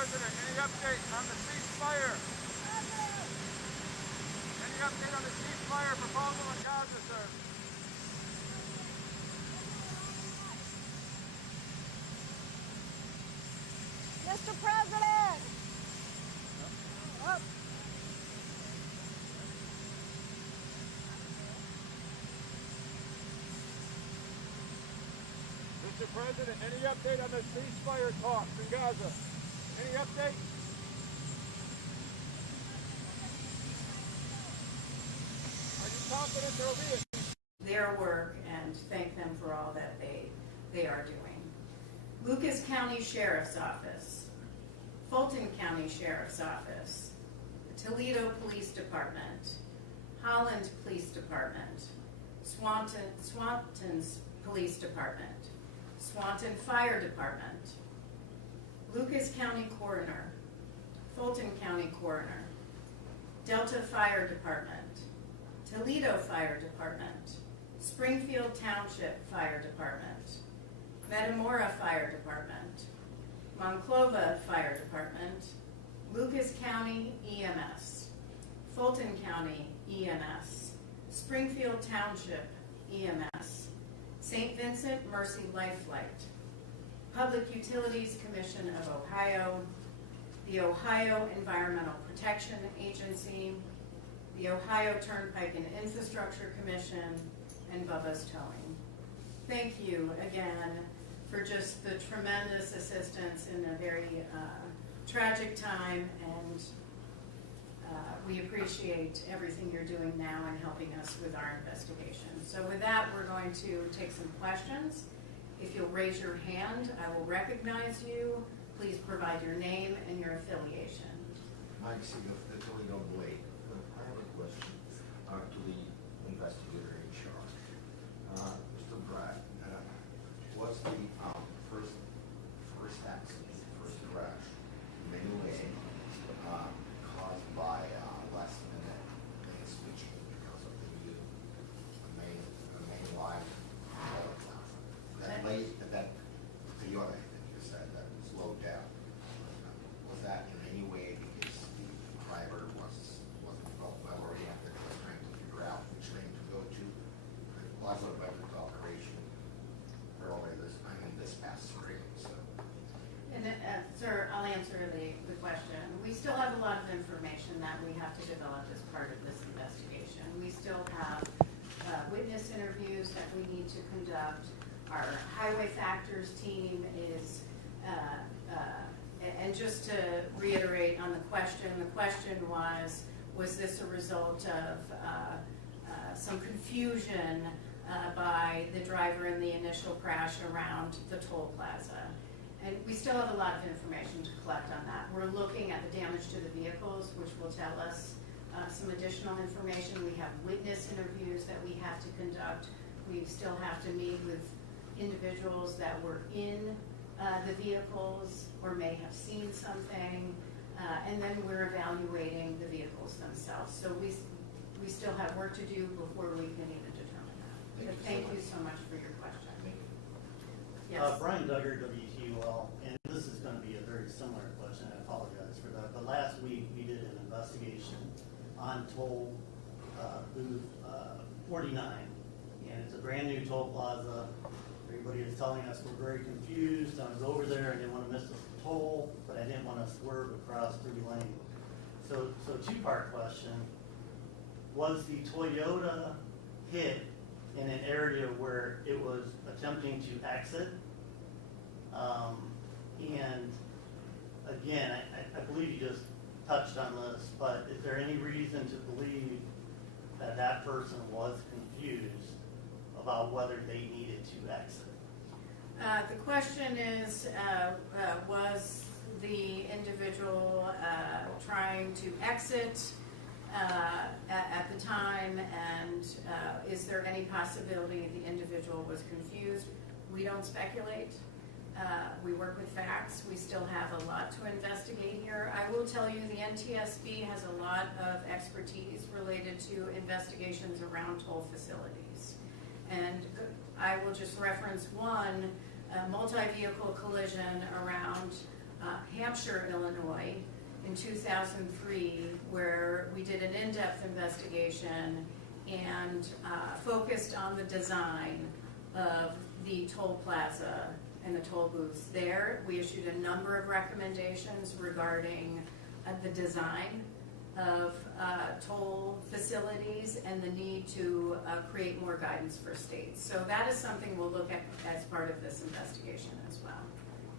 President, any update on the ceasefire? Any update on the ceasefire proposal in Gaza, sir? Mr. President! Up. Mr. President, any update on the ceasefire talks in Gaza? Any update? Are you confident there will be their work and thank them for all that they are doing. Lucas County Sheriff's Office, Fulton County Sheriff's Office, Toledo Police Department, Holland Police Department, Swanton's Police Department, Swanton Fire Department, Lucas County Coroner, Fulton County Coroner, Delta Fire Department, Toledo Fire Department, Springfield Township Fire Department, Metamora Fire Department, Monclova Fire Department, Lucas County EMS, Fulton County EMS, Springfield Township EMS, St. Vincent Mercy Life Flight, Public Utilities Commission of Ohio, the Ohio Environmental Protection Agency, the Ohio Turnpike and Infrastructure Commission, and Bubba's Towing. Thank you again for just the tremendous assistance in a very tragic time, and we appreciate everything you're doing now and helping us with our investigation. So with that, we're going to take some questions. If you'll raise your hand, I will recognize you. Please provide your name and your affiliation. Mike Siegel, the Toledo Blade. I have a question to the investigator in charge. Mr. Bragg, was the first accident, first crash, in any way caused by last minute lane switching because of the main line? That Toyota that you said that slowed down, was that in any way because the driver wasn't well oriented, was trying to figure out which lane to go to? Lots of better cooperation earlier this past spring. So, And sir, I'll answer the question. We still have a lot of information that we have to develop as part of this investigation. We still have witness interviews that we need to conduct. Our highway factors team is, and just to reiterate on the question was this a result of some confusion by the driver in the initial crash around the toll plaza? And we still have a lot of information to collect on that. We're looking at the damage to the vehicles, which will tell us some additional information. We have witness interviews that we have to conduct. We still have to meet with individuals that were in the vehicles or may have seen something, and then we're evaluating the vehicles themselves. So we still have work to do before we can even determine that. But thank you so much for your question. Yes. Brian Duggar, WTUL, and this is going to be a very similar question. I apologize for that. But last week we did an investigation on toll booth 49, and it's a brand new toll plaza. Everybody is telling us we're very confused. I was over there, I didn't want to miss the toll, but I didn't want to swerve across 3 lanes. So two-part question. Was the Toyota hit in an area where it was attempting to exit? And again, I believe you just touched on this, but is there any reason to believe that that person was confused about whether they needed to exit? The question is, was the individual trying to exit at the time, and is there any possibility the individual was confused? We don't speculate. We work with facts. We still have a lot to investigate here. I will tell you the NTSB has a lot of expertise related to investigations around toll facilities. And I will just reference one multi-vehicle collision around Hampshire, Illinois in 2003, where we did an in-depth investigation and focused on the design of the toll plaza and the toll booths there. We issued a number of recommendations regarding the design of toll facilities and the need to create more guidance for states. So that is something we'll look at as part of this investigation as well.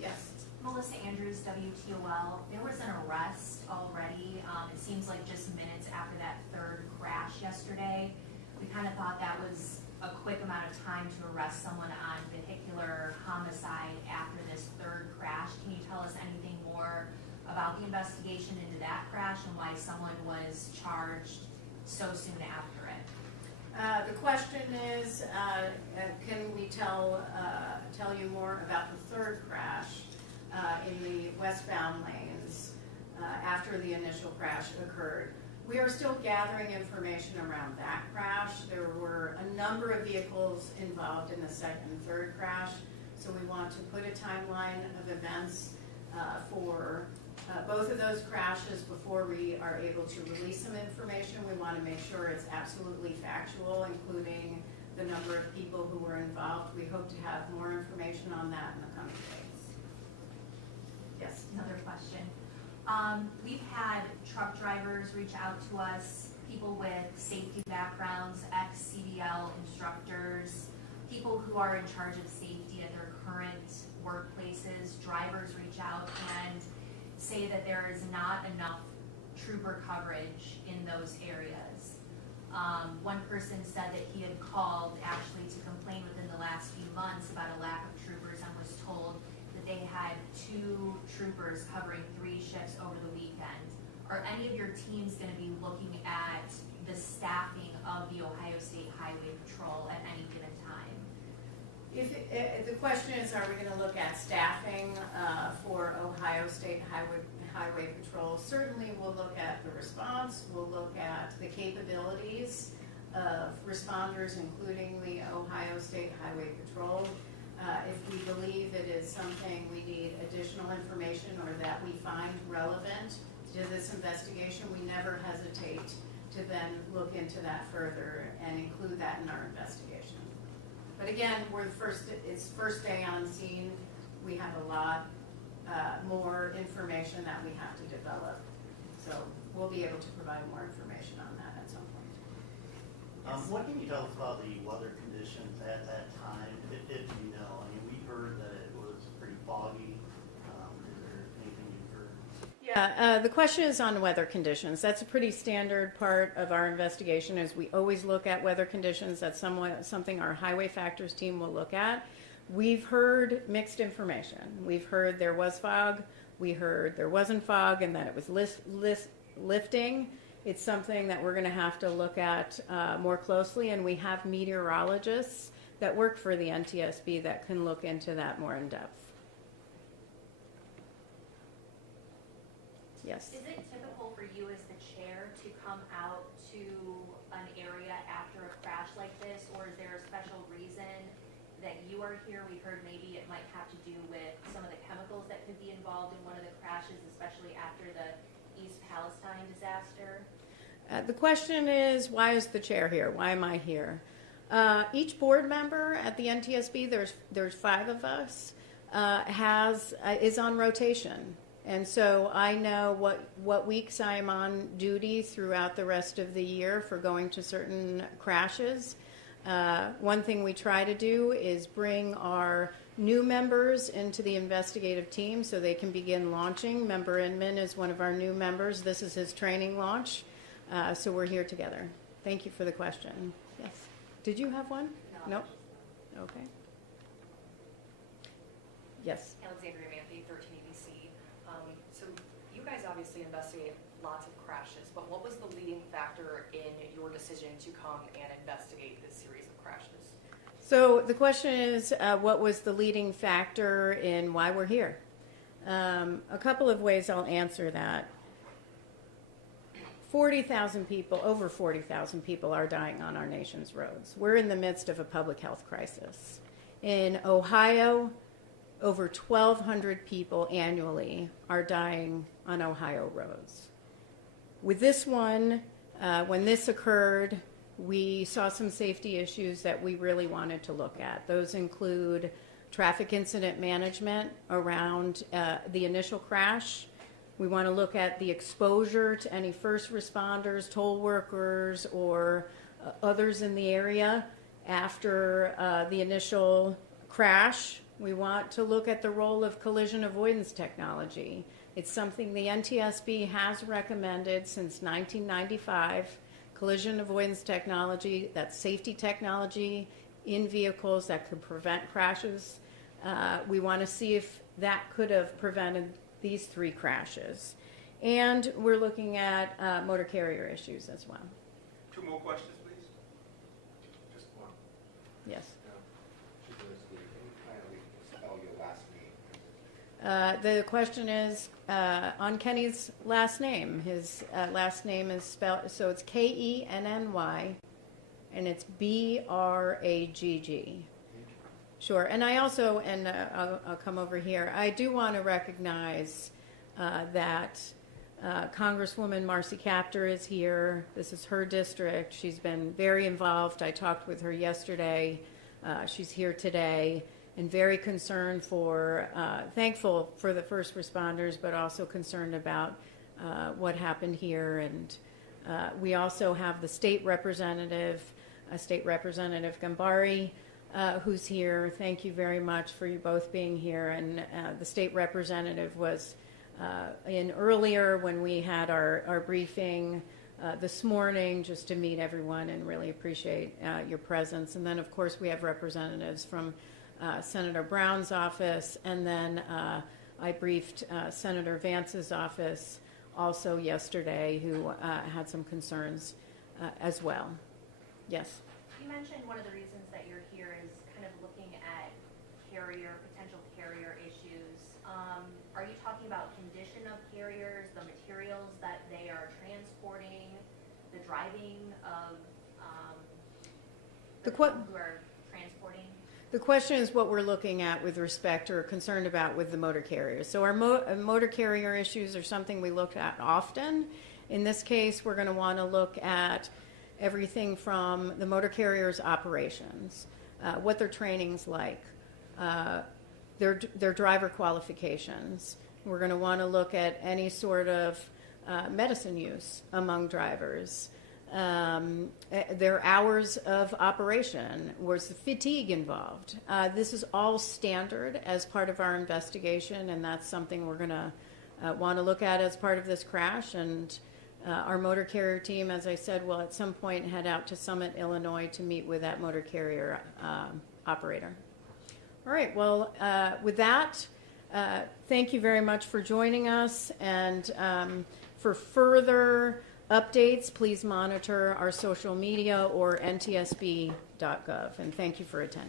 Yes? Melissa Andrews, WTOL. There was an arrest already. It seems like just minutes after that third crash yesterday. We kind of thought that was a quick amount of time to arrest someone on vehicular homicide after this third crash. Can you tell us anything more about the investigation into that crash and why someone was charged so soon after it? The question is, can we tell you more about the third crash in the westbound lanes after the initial crash occurred? We are still gathering information around that crash. There were a number of vehicles involved in the second and third crash, so we want to put a timeline of events for both of those crashes before we are able to release some information. We want to make sure it's absolutely factual, including the number of people who were involved. We hope to have more information on that in the coming days. Yes? Another question. We've had truck drivers reach out to us, people with safety backgrounds, ex-CDL instructors, people who are in charge of safety at their current workplaces. Drivers reach out and say that there is not enough trooper coverage in those areas. One person said that he had called actually to complain within the last few months about a lack of troopers and was told that they had 2 troopers covering 3 shifts over the weekend. Are any of your teams going to be looking at the staffing of the Ohio State Highway Patrol at any given time? If the question is, are we going to look at staffing for Ohio State Highway Patrol? Certainly we'll look at the response, we'll look at the capabilities of responders, including the Ohio State Highway Patrol. If we believe it is something we need additional information or that we find relevant to this investigation, we never hesitate to then look into that further and include that in our investigation. But again, it's first day on scene. We have a lot more information that we have to develop. So we'll be able to provide more information on that at some point. Yes. What can you tell us about the weather conditions at that time, if you know? I mean, we heard that it was pretty foggy. Is there anything you've heard? Yeah, the question is on weather conditions. That's a pretty standard part of our investigation, is we always look at weather conditions. That's something our highway factors team will look at. We've heard mixed information. We've heard there was fog. We heard there wasn't fog and that it was lifting. It's something that we're going to have to look at more closely, and we have meteorologists that work for the NTSB that can look into that more in depth. Yes? Is it typical for you as the chair to come out to an area after a crash like this, or is there a special reason that you are here? We heard maybe it might have to do with some of the chemicals that could be involved in one of the crashes, especially after the East Palestine disaster. The question is, why is the chair here? Why am I here? Each board member at the NTSB, there's 5 of us, is on rotation. And so I know what weeks I am on duty throughout the rest of the year for going to certain crashes. One thing we try to do is bring our new members into the investigative team so they can begin launching. Member Inman is one of our new members. This is his training launch. So we're here together. Thank you for the question. Yes. Did you have one? No. Nope. Okay. Yes. Alexandria Manthe, 13 ABC. So you guys obviously investigate lots of crashes, but what was the leading factor in your decision to come and investigate this series of crashes? So the question is, what was the leading factor in why we're here? A couple of ways I'll answer that. 40,000 people, over 40,000 people are dying on our nation's roads. We're in the midst of a public health crisis. In Ohio, over 1,200 people annually are dying on Ohio roads. With this one, when this occurred, we saw some safety issues that we really wanted to look at. Those include traffic incident management around the initial crash. We want to look at the exposure to any first responders, toll workers, or others in the area after the initial crash. We want to look at the role of collision avoidance technology. It's something the NTSB has recommended since 1995. Collision avoidance technology, that's safety technology in vehicles that could prevent crashes. We want to see if that could have prevented these 3 crashes. And we're looking at motor carrier issues as well. 2 more questions, please. Just one. Yes. Spell your last name. The question is on Kenny's last name. His last name is spelled, so it's Kenny, and it's Bragg. Sure, and I also, and I'll come over here, I do want to recognize that Congresswoman Marcy Kaptur is here. This is her district. She's been very involved. I talked with her yesterday. She's here today, and very concerned for, thankful for the first responders, but also concerned about what happened here. And we also have the state representative, State Representative Gambari, who's here. Thank you very much for you both being here. And the state representative was in earlier when we had our briefing this morning, just to meet everyone, and really appreciate your presence. And then, of course, we have representatives from Senator Brown's office, and then I briefed Senator Vance's office also yesterday, who had some concerns as well. Yes? You mentioned one of the reasons that you're here is kind of looking at potential carrier issues. Are you talking about condition of carriers, the materials that they are transporting, the driving of the people who are transporting? The question is what we're looking at with respect or concerned about with the motor carriers. So our motor carrier issues are something we look at often. In this case, we're going to want to look at everything from the motor carrier's operations, what their training's like, their driver qualifications. We're going to want to look at any sort of medicine use among drivers, their hours of operation. Was the fatigue involved? This is all standard as part of our investigation, and that's something we're going to want to look at as part of this crash. And our motor carrier team, as I said, will at some point head out to Summit, Illinois to meet with that motor carrier operator. All right, well, with that, thank you very much for joining us. And for further updates, please monitor our social media or ntsb.gov. And thank you for attending.